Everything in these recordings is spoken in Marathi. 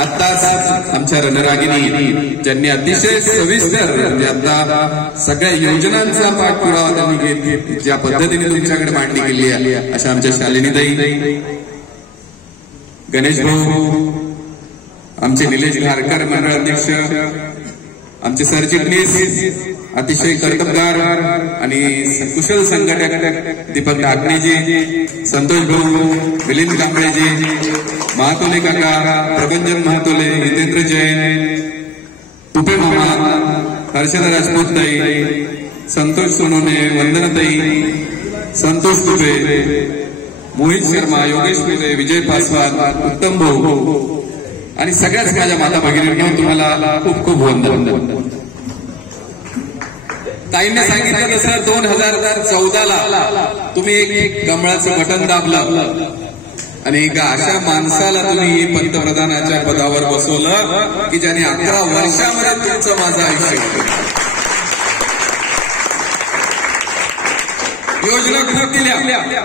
आत्ताच आमच्या रणरागिणी ज्यांनी अतिशय सविस्तर म्हणजे आता सगळ्या योजनांचा पाठपुरावा त्यांनी घेत ज्या पद्धतीने तुमच्याकडे मांडणी केली आहे अशा आमच्या शालिनीताई, गणेश भाऊ, आमचे निलेश घारकर मंडळ अध्यक्ष, आमचे सरचिटणीस अतिशय कर्तबगार आणि कुशल संघटक दीपक ढाकणेजी, संतोष भाऊ, मिलिंद कांबळेजी, महातोले काका, प्रभंजन महातोले, हितेंद्र जैन, तुपे मामा, हर्षदा राजपूतताई, संतोष सोनोने, वंदनाताई, संतोष तुपे, मोहित शर्मा, योगेश पिले, विजय पासवान, उत्तम भाऊ आणि सगळ्याच माझ्या माता भगिनींना तुम्हाला खूप खूप वंदन. ताईंनी सांगितलं तसं 2014ला तुम्ही एक कमळाचं बटन दाबलं आणि एका अशा माणसाला तुम्ही पंतप्रधानाच्या पदावर बसवलं की ज्याने 11 वर्षामध्ये तुमचं माझं आयुष्य योजना खूप दिल्या.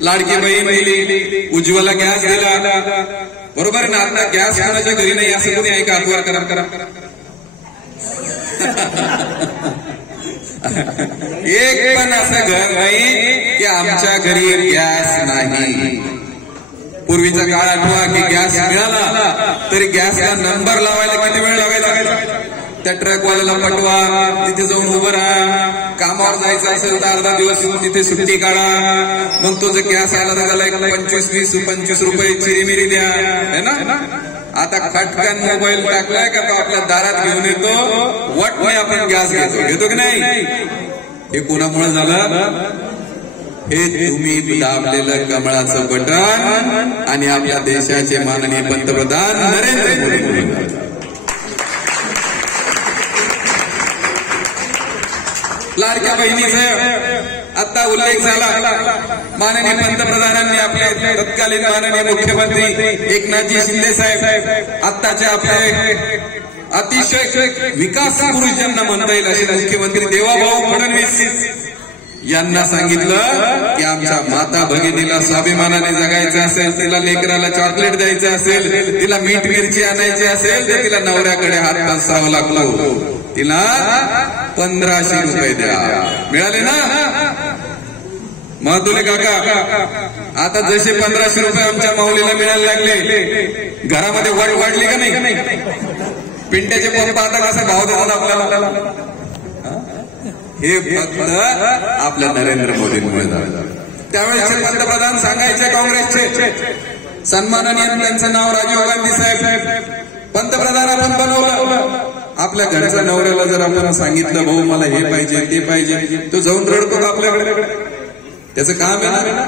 लाडकी बहीण दिली, उज्ज्वला गॅस दिला, बरोबर ना. आता गॅस कोणाच्या घरी नाही असं कोणी ऐका, हातवर करा. एक पण असं घर नाही की आमच्या घरी गॅस नाही. पूर्वीचा काळ आठवा की गॅस मिळाला तरी गॅसला नंबर लावायला किती वेळ लावायला, त्या ट्रकवाल्याला पटवा, तिथे जाऊन उभं राहा, कामावर जायचं असेल तर अर्धा दिवस तिथे सुट्टी काढा, मग तो जर गॅस आला तर त्याला 25-20-25 रुपये चिरीमिरी द्या, है ना. आता खटकन मोबाईल टाकलाय का तो आपल्या दारात घेऊन येतो, वटने आपण गॅस घेतो की नाही. हे कोणामुळे झालं? हे तुम्ही दाबलेलं कमळाचं बटन आणि आपल्या देशाचे माननीय पंतप्रधान नरेंद्र मोदी. लाडक्या बहिणीचा आता उल्लेख झाला. माननीय पंतप्रधानांनी आपले तत्कालीन माननीय मुख्यमंत्री एकनाथजी शिंदे साहेब, आत्ताचे आपले अतिशय विकास पुरुष ज्यांना म्हणता येईल असे मुख्यमंत्री देवाभाऊ फडणवीस यांना सांगितलं की आमच्या माता भगिनीला स्वाभिमानाने जगायचं असेल, तिला लेकराला चॉकलेट द्यायचं असेल, तिला मीठ मिरची आणायची असेल तर तिला नवऱ्याकडे हात पसरावा लागतो, तिला 1500 रुपये द्या. मिळाले ना महातोले काका? आता जसे 1500 रुपये आमच्या माऊलीला मिळायला लागले, घरामध्ये वाढ वाढली का नाही? पिंट्याचे पंप आता कसा भाव देतात आपल्याला? हे फक्त आपल्या नरेंद्र मोदींमुळे झालं. त्यावेळेस पंतप्रधान सांगायचे काँग्रेसचे, सन्माननीय त्यांचं नाव राजीव गांधी साहेब, पंतप्रधान आपण बनवलं. आपल्या घरच्या नवऱ्याला जर आपण सांगितलं भाऊ मला हे पाहिजे ते पाहिजे, तो जाऊन रडतो का आपल्याकडे? त्याचं काम आहे ना.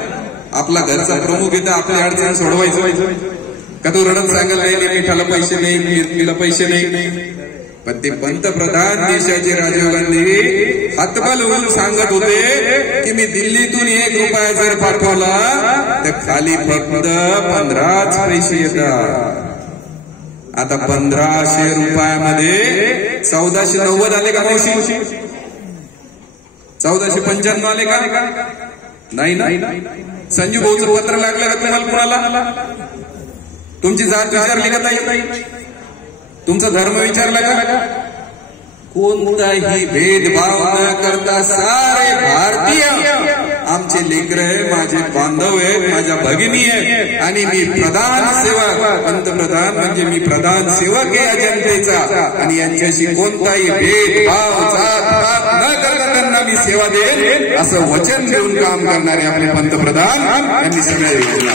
आपला घरचा प्रमुख येतं आपली अडचण सोडवायचं का तो रडत सांगायला नाही मिठाला पैसे नाही, मिरचीला पैसे नाही. पण ते पंतप्रधान देशाचे राजीव गांधी हातबल होऊन सांगत होते की मी दिल्लीतून 1 रुपया जर पाठवला तर खाली फक्त 15च पैसे येतात. आता 1500 रुपयामध्ये 1490 आले का मावशी? 1495 आले का? नाही ना. संजू भाऊचं पत्र लागलं का तुम्हाला? कुणाला तुमची जात विचारली का ताई? तुमचा धर्म विचारला का? कोणताही भेदभाव न करता सारे भारतीय आमचे लेकर आहे, माझे बांधव आहेत, माझ्या भगिनी आहेत आणि मी प्रधान सेवक, पंतप्रधान म्हणजे मी प्रधान सेवक आहे जनतेचा आणि यांच्याशी कोणताही भेदभाव जात न करता त्यांना मी सेवा देईन असं वचन देऊन काम करणारे आपले पंतप्रधान यांनी सगळ्या योजना.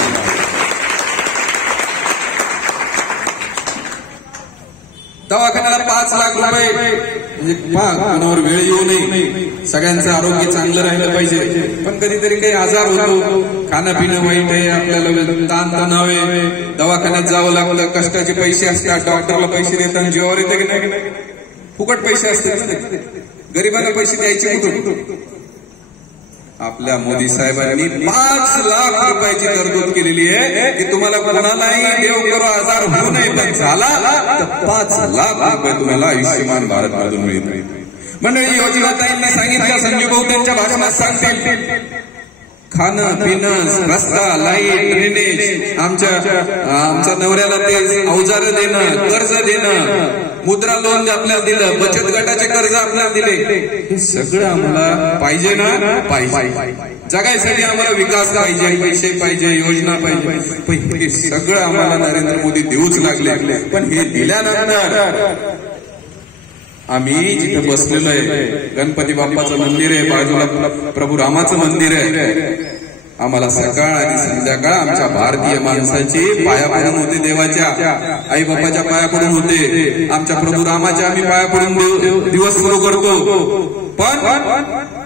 दवाखान्याला 5 लाख रुपये म्हणजे कोणावर वेळ येऊ नये, सगळ्यांचं आरोग्य चांगलं राहिलं पाहिजे. पण कधीतरी काही आजार होतो, खाणं पिणं वाईट आहे, आपल्याला ताणतणाव आहे, दवाखान्यात जावं लागलं, कष्टाचे पैसे असतात, डॉक्टरला पैसे देतात, जीवावर येतं की नाही? फुकट पैसे असतात, गरिबांना पैसे द्यायचे कुठून? आपल्या मोदी साहेबांनी 5 लाख रुपयाची तरतूद केलेली आहे की तुम्हाला कोणालाही देव करो आजार होऊ नये, पण झाला तर 5 लाख रुपये तुम्हाला आयुष्यमान भारत मधून मिळतील. मंडळी योजना ताईंनी सांगितलं, संजू भाऊ त्यांच्या भाषणात सांगतील खाणं पिणं रस्ता लाईट ड्रेनेज आमच्या नवऱ्याला ते अवजार देणं कर्ज देणं मुद्रा लोन आपल्याला दिलं बचत गटाचे कर्ज आपल्याला दिले हे सगळं आम्हाला पाहिजे ना पाहिजे जगायसाठी आम्हाला विकास पाहिजे पैसे पाहिजे योजना पाहिजे पण हे सगळं आम्हाला नरेंद्र मोदी देऊच लागले पण हे दिल्यानंतर आम्ही जिथे बसलेलो आहे गणपती बाप्पाचं मंदिर आहे बाजूला प्रभू रामाचं मंदिर आहे आम्हाला सकाळ आणि संध्याकाळ आमच्या भारतीय माणसाची पाया पडून होते देवाच्या आई बाप्पाच्या पाया पडून होते आमच्या प्रभू रामाच्या आम्ही पाया पडून दिवस सुरू करतो पण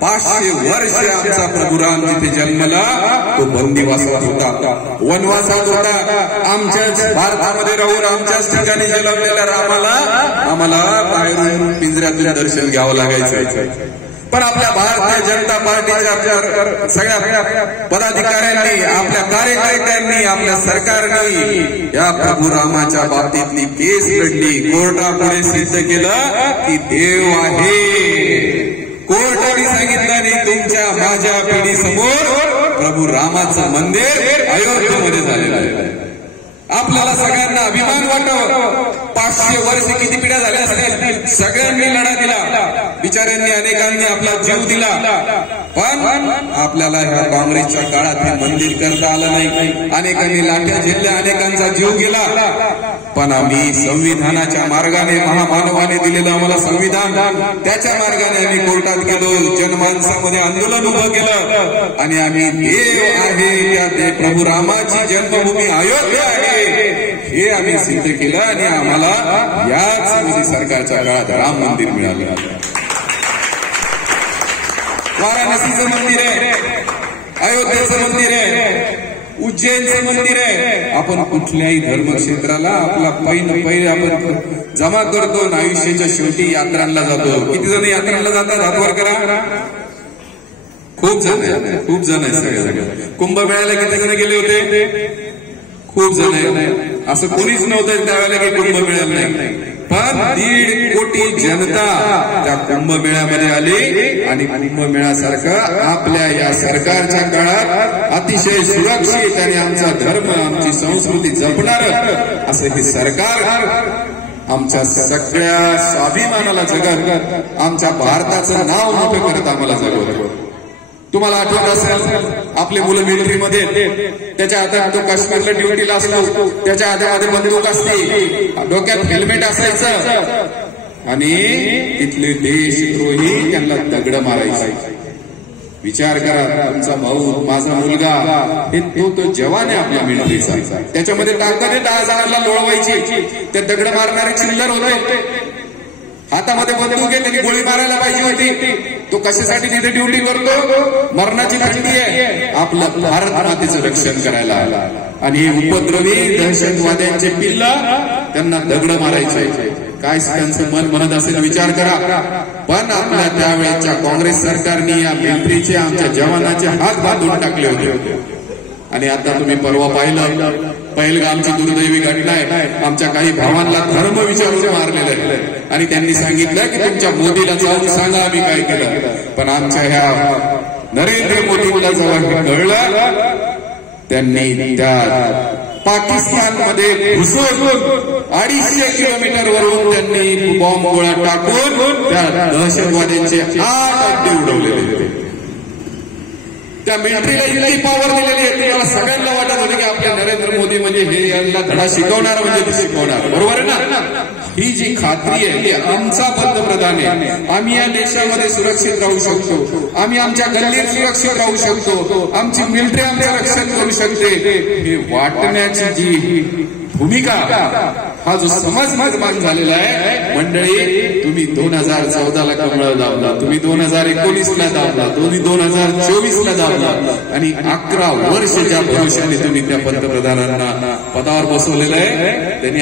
500 वर्ष आमचा प्रभू राम जिथे जन्मला तो बंदिवासात होता वनवासात होता आमच्याच भारतामध्ये राहून आमच्याच ठिकाणी जन्मलेल्या रामाला आम्हाला बाहेरून पिंजऱ्यातून दर्शन घ्यावं लागायचं पण आपल्या भारतीय जनता पार्टीच्या सगळ्या पदाधिकाऱ्यांनी आपल्या कार्यकर्त्यांनी आपल्या सरकारने या प्रभू रामाच्या बाबतीतली केस लढली कोर्टापुढे सिद्ध केलं की देव आहे कोर्टाने सांगितलं तुमच्या माझ्या पिढीसमोर प्रभू रामाचं मंदिर अयोध्येमध्ये झालेलं आहे आपल्याला सगळ्यांना अभिमान वाटावं 500 वर्ष किती पिढ्या झाल्या असतील सगळ्यांनी लढा दिला बिचाऱ्यांनी अनेकांनी आपला जीव दिला पण आपल्याला ह्या काँग्रेसच्या काळात हे मंदिर करता आलं नाही अनेकांनी लाट्या झेलल्या अनेकांचा जीव गेला पण आम्ही संविधानाच्या मार्गाने महामानवाने दिलेलं आम्हाला संविधान त्याच्या मार्गाने आम्ही कोर्टात गेलो जनमानसामध्ये आंदोलन उभं केलं आणि आम्ही देव आहे त्या प्रभू रामाची जन्मभूमी अयोध्या आहे हे आम्ही सिद्ध केलं आणि आम्हाला याच मोदी सरकारच्या काळात राम मंदिर मिळालं वाराणसीचं मंदिर आहे अयोध्येचं मंदिर आहे उज्जैनचं मंदिर आहे आपण कुठल्याही धर्मक्षेत्राला आपला पहिले आपण जमा करतो आणि आयुष्याच्या शेवटी यात्रांना जातो किती जण यात्रांना जातात हातवर करा खूप जण आहे सगळे कुंभमेळ्याला किती जण गेले होते खूप जण आहे असं कोणीच नव्हतं त्यावेळेला की कुंभमेळ्याला नाही पण 1.5 कोटी जनता त्या कुंभमेळ्यामध्ये आली आणि कुंभमेळ्यासारखं आपल्या या सरकारच्या काळात अतिशय सुरक्षित आणि आमचा धर्म आमची संस्कृती जपणार असं हे सरकार आमच्या सगळ्या स्वाभिमानाला जगत आमच्या भारताचं नाव मोठं करत आम्हाला जगवलं तुम्हाला आठवत असेल आपले मुलं मिलिटरीमध्ये त्याच्या हातात तो काश्मीरला ड्युटीला असतो त्याच्या हातामध्ये बंदूक असते डोक्यात हेल्मेट असायचं आणि तिथले देशद्रोही त्यांना दगड मारायचे विचार करा तुमचा भाऊ माझा मुलगा हे तो जवान आहे आपल्या मिलिटरीचा त्याच्यामध्ये ताकद 10 जणांना लोळवायची ते दगड मारणारे चिल्लर होते हातामध्ये बंदूक आहे त्यांनी गोळी मारायला पाहिजे होती तो कशासाठी तिथे ड्युटी करतो मरणाची थंडी आहे आपलं भारत मातेचं रक्षण करायला आला आणि हे उपद्रवी दहशतवाद्यांचे पिल्ला त्यांना दगड मारायचे काय त्यांचं मन म्हणत असेल विचार करा पण आपल्या त्यावेळेच्या काँग्रेस सरकारने या मिलिटरीचे आमच्या जवानाचे हात बांधून टाकले होते आणि आता तुम्ही परवा पाहिलं पहलगामची दुर्दैवी घटना आहे आमच्या काही भावांना धर्म विचारून मारलेलं आहे आणि त्यांनी सांगितलं की तुमच्या मोदीला जाऊन सांगा आम्ही काय केलं पण आमच्या ह्या नरेंद्र मोदीला जेव्हा कळलं त्यांनी त्या पाकिस्तानमध्ये घुसून 250 किलोमीटरवरून त्यांनी बॉम्ब गोळा टाकून त्या दहशतवाद्यांचे 8 अड्डे उडवलेले होते त्या मिलिटरीला इतकी पॉवर दिलेली आहे तुम्हाला सगळ्यांना वाटत होते की आपल्या नरेंद्र मोदी म्हणजे हे यांना धडा शिकवणार म्हणजे शिकवणार बरोबर आहे ना ही जी खात्री आहे की आमचा पंतप्रधान आहे आम्ही या देशामध्ये सुरक्षित राहू शकतो आम्ही आमच्या गल्लीत सुरक्षित राहू शकतो आमची मिलिटरी आमचं रक्षण करू शकते हे वाटण्याची जी भूमिका हा जो समज निर्माण झालेला आहे मंडळी तुम्ही 2014ला कमळ दाबला तुम्ही 2019ला दाबला तुम्ही 2024ला दाबला आणि 11 वर्ष ज्या भविष्याने तुम्ही त्या पंतप्रधानांना पदावर बसवलेलं आहे त्यांनी